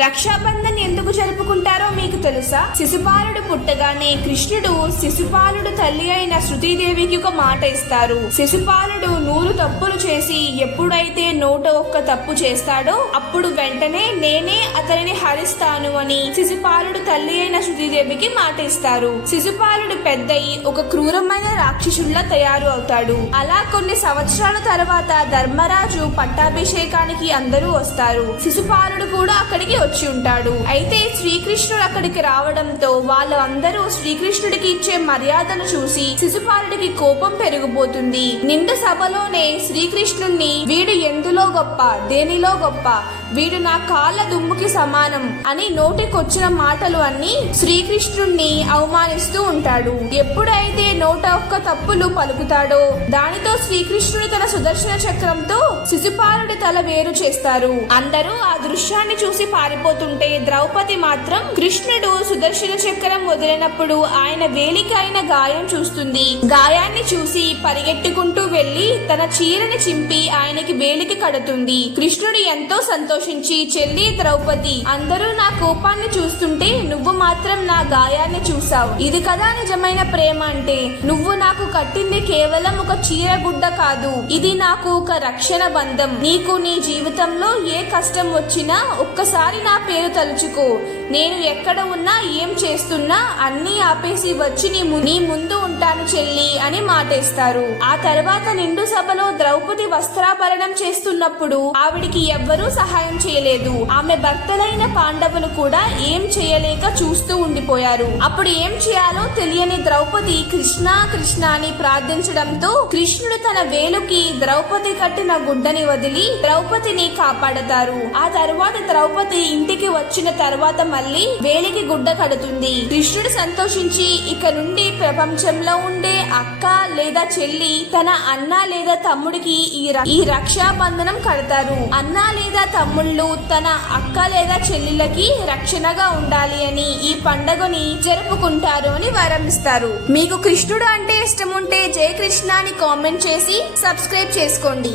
రక్షాబంధన్ ఎందుకు జరుపుకుంటారో మీకు తెలుసా? శిశుపాలుడు పుట్టగానే కృష్ణుడు శిశుపాలుడు తల్లి అయిన శృతిదేవికి ఒక మాట ఇస్తారు. శిశుపాలుడు 100 తప్పులు చేసి ఎప్పుడైతే 101 తప్పు చేస్తాడో అప్పుడు వెంటనే నేనే అతనిని హరిస్తాను అని శిశుపాలుడు తల్లి అయిన శృతిదేవికి మాట ఇస్తారు. శిశుపాలుడు పెద్దయి ఒక క్రూరమైన రాక్షసుల్లా తయారు అవుతాడు. అలా కొన్ని సంవత్సరాల తర్వాత ధర్మరాజు పట్టాభిషేకానికి అందరూ వస్తారు. శిశుపాలుడు కూడా అక్కడికి వచ్చి ఉంటాడు. అయితే శ్రీకృష్ణుడు అక్కడికి రావడంతో వాళ్ళందరూ శ్రీకృష్ణుడికి ఇచ్చే మర్యాదను చూసి శిశుపాలుడికి కోపం పెరిగిపోతుంది. నిండు సభలోనే శ్రీకృష్ణుణ్ణి వీడు ఎందులో గొప్ప, దేనిలో గొప్ప, వీడు నా కాళ్ళ దుమ్ముకి సమానం అని నోటికొచ్చిన మాటలు అన్ని శ్రీకృష్ణుణ్ణి అవమానిస్తూ ఉంటాడు. ఎప్పుడైతే 101 తప్పులు పలుకుతాడో దానితో శ్రీకృష్ణుడు తన సుదర్శన చక్రంతో శిశుపాలుడి తల వేరు చేస్తారు. అందరూ ఆ దృశ్యాన్ని చూసి పారిపోతుంటే ద్రౌపది మాత్రం కృష్ణుడు సుదర్శన చక్రం వదిలినప్పుడు ఆయన వేలికి అయిన గాయం చూస్తుంది. గాయాన్ని చూసి పరిగెట్టుకుంటూ వెళ్లి తన చీరని చింపి ఆయనకి వేలికి కడుతుంది. కృష్ణుడు ఎంతో సంతోషించి, చెల్లి ద్రౌపది, అందరూ నా కోపాన్ని చూస్తుంటే నువ్వు మాత్రం నా గాయాన్ని చూసావు. ఇది కదా నిజమైన ప్రేమ అంటే. నువ్వు నాకు కట్టింది కేవలం ఒక చీర గుడ్డ కాదు, ఇది నాకు ఒక రక్షణ బంధం. నీకు నీ జీవితంలో ఏ కష్టం వచ్చినా ఒక్కసారి నా పేరు తలుచుకో. నేను ఎక్కడ ఉన్నా ఏం చేస్తున్నా అన్నీ ఆపేసి వచ్చి నీ ముందు ఉంటాను చెల్లి అని మాటేస్తారు. ఆ తర్వాత నిండు సభలో ద్రౌపది వస్త్రాభరణం చేస్తున్నప్పుడు ఆవిడికి ఎవ్వరూ సహాయం చేయలేదు. ఆమె భర్తలైన పాండవులు కూడా ఏం చేయలేక చూస్తూ ఉండిపోయారు. అప్పుడు ఏం చేయాలో తెలియని ద్రౌపది కృష్ణ కృష్ణ అని ప్రార్థించడంతో కృష్ణుడు తన వేలుకి ద్రౌపది కట్టిన గుడ్డని వదిలి ద్రౌపదిని కాపాడతారు. ఆ తర్వాత ద్రౌపది ఇంటికి వచ్చిన తర్వాత మళ్ళీ వేలికి గుడ్డ కడుతుంది. కృష్ణుడు సంతోషించి ఇక నుండి ప్రపంచంలో ఉండే అక్క లేదా చెల్లి తన అన్న లేదా తమ్ముడికి ఈ రక్షాబంధనం కడతారు. అన్న లేదా తమ్ముళ్ళు తన అక్క లేదా చెల్లిలకి రక్షణగా ఉండాలి అని ఈ పండుగని జరుపుకుంటారు అని వరమిస్తారు. మీకు కృష్ణుడు అంటే ఇష్టం ఉంటే జై కృష్ణ అని కామెంట్ చేసి సబ్స్క్రైబ్ చేసుకోండి.